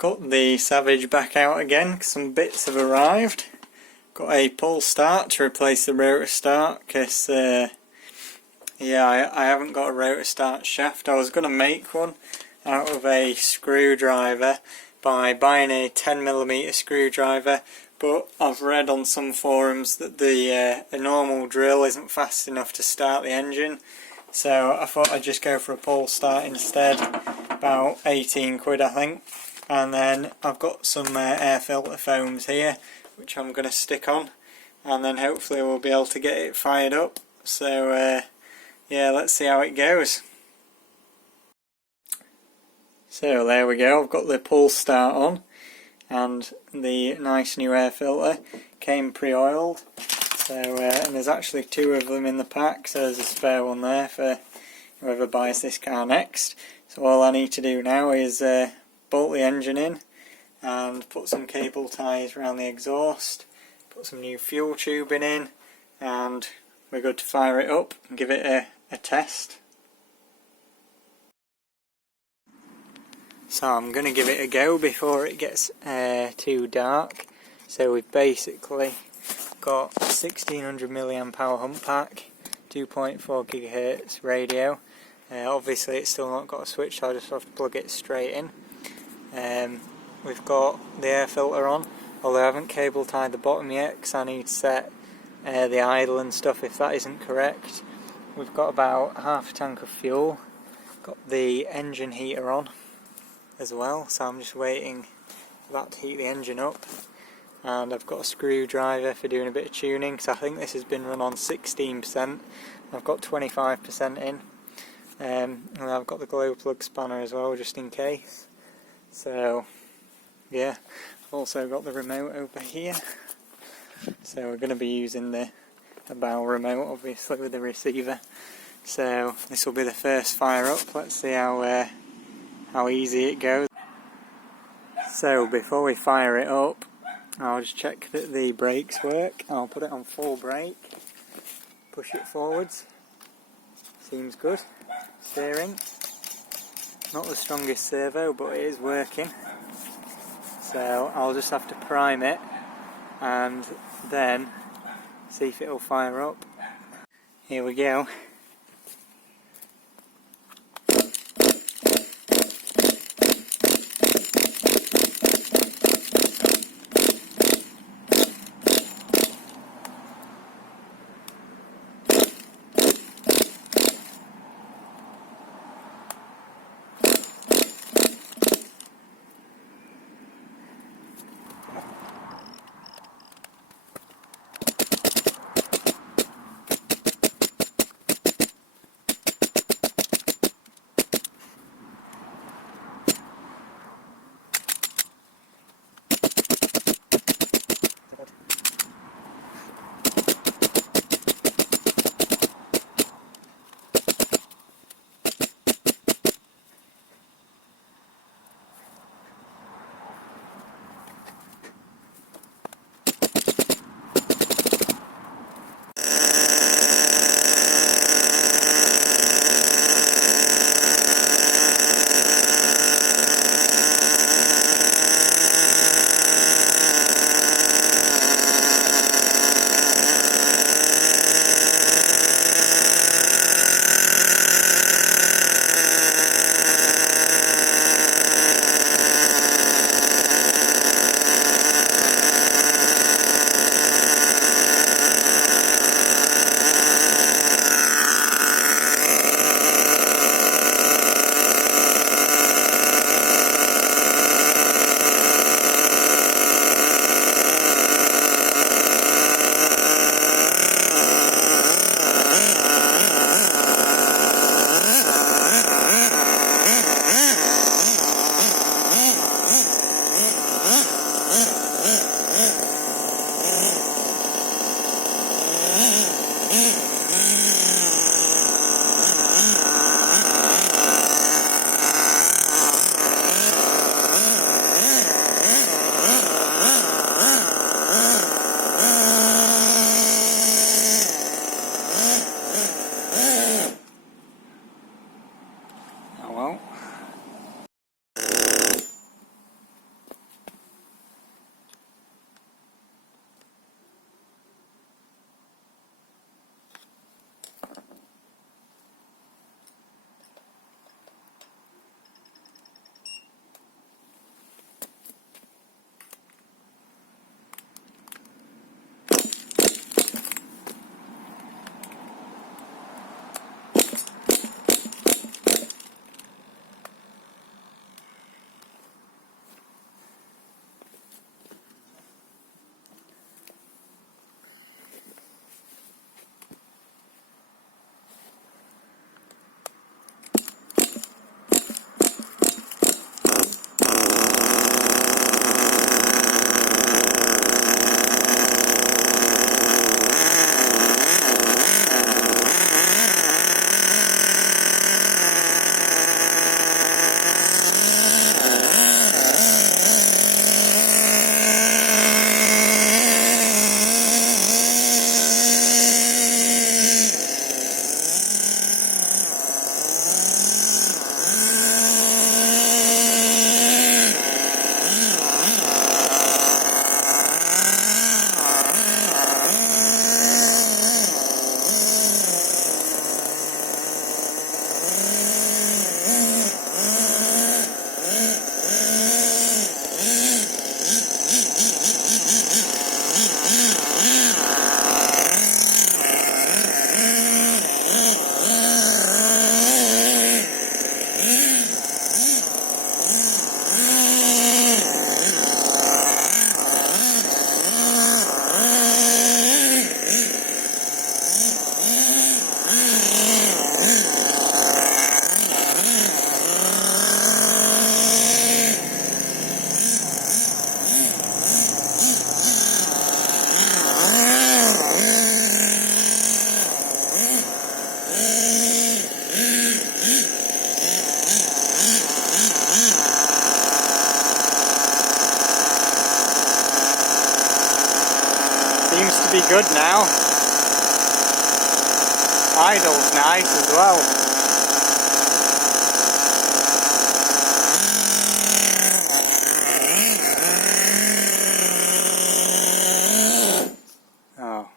Got the Savage back out again, some bits have arrived. Got a Pullstart to replace the rotostart, because yeah, I haven't got a rotostart shaft. I was going to make one out of a screwdriver by buying a 10mm screwdriver, but I've read on some forums that the a normal drill isn't fast enough to start the engine, so I thought I'd just go for a Pullstart instead, about 18 quid I think. And then I've got some air filter foams here which I'm going to stick on, and then hopefully we'll be able to get it fired up. So yeah, let's see how it goes. So there we go, I've got the Pullstart on, and the nice new air filter came pre-oiled. So and there's actually 2 of them in the pack, so there's a spare one there for whoever buys this car next. So all I need to do now is bolt the engine in and put some cable ties around the exhaust, put some new fuel tubing in, and we're good to fire it up and give it a test. So I'm going to give it a go before it gets too dark. So we've basically got 1600 mAh hump pack, 2.4 GHz radio. Obviously it's still not got a switch, so I just have to plug it straight in. We've got the air filter on, although I haven't cable tied the bottom yet because I need to set the idle and stuff if that isn't correct. We've got about half a tank of fuel, got the engine heater on as well, so I'm just waiting for that to heat the engine up. And I've got a screwdriver for doing a bit of tuning, because I think this has been run on 16%. I've got 25% in. And I've got the glow plug spanner as well, just in case. So yeah, I've also got the remote over here. So we're going to be using the bow remote, obviously, with the receiver. So this will be the first fire up. Let's see how easy it goes. So before we fire it up, I'll just check that the brakes work. I'll put it on full brake, push it forwards, seems good. Steering, not the strongest servo, but it is working. So I'll just have to prime it and then see if it'll fire up. Here we go. to be good now. Idle's nice as well. Oh,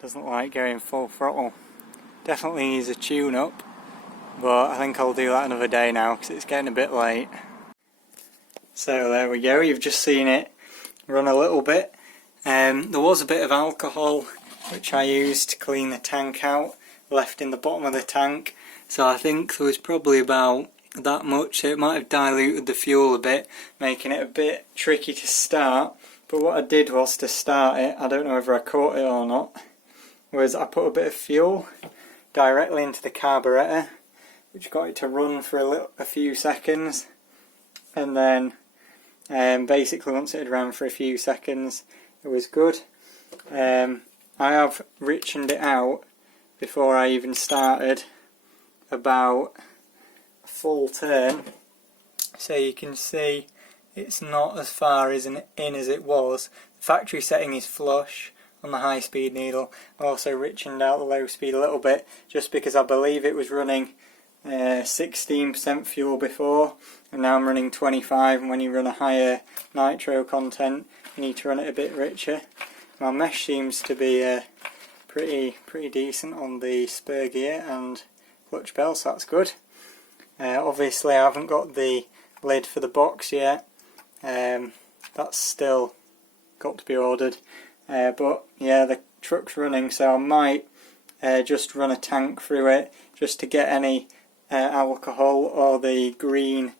doesn't like going full throttle. Definitely needs a tune up, but I think I'll do that another day now because it's getting a bit late. So there we go, you've just seen it run a little bit. There was a bit of alcohol which I used to clean the tank out, left in the bottom of the tank, so I think there was probably about that much, so it might have diluted the fuel a bit, making it a bit tricky to start. But what I did was, to start it, I don't know whether I caught it or not, was I put a bit of fuel directly into the carburetor, which got it to run for a few seconds, and then basically once it had run for a few seconds it was good. I have richened it out before I even started about a full turn, so you can see it's not as far in as it was. The factory setting is flush on the high speed needle. I also richened out the low speed a little bit just because I believe it was running 16% fuel before, and now I'm running 25, and when you run a higher nitro content you need to run it a bit richer. My mesh seems to be pretty decent on the spur gear and clutch bell, so that's good. Obviously I haven't got the lid for the box yet, that's still got to be ordered, but yeah, the truck's running, so I might just run a tank through it just to get any alcohol or the green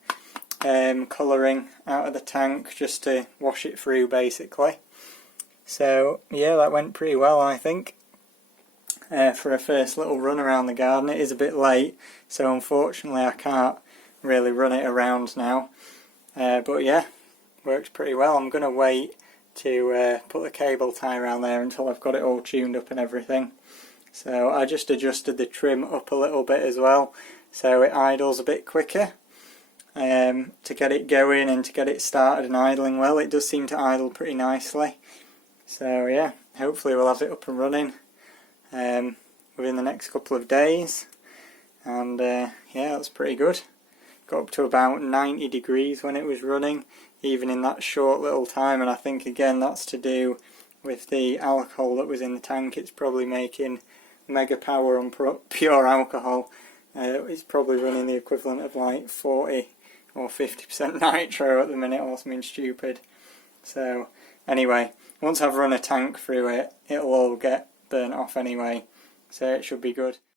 colouring out of the tank, just to wash it through basically. So yeah, that went pretty well I think. For a first little run around the garden. It is a bit late, so unfortunately I can't really run it around now, but yeah, works pretty well. I'm going to wait to put the cable tie around there until I've got it all tuned up and everything. So I just adjusted the trim up a little bit as well, so it idles a bit quicker, to get it going and to get it started and idling well. It does seem to idle pretty nicely, so yeah, hopefully we'll have it up and running within the next couple of days, and yeah, that's pretty good. Got up to about 90 degrees when it was running, even in that short little time, and I think again that's to do with the alcohol that was in the tank. It's probably making mega power on pure alcohol. It's probably running the equivalent of like 40 or 50% nitro at the minute, or something stupid. So anyway, once I've run a tank through it, it'll all get burnt off anyway, so it should be good.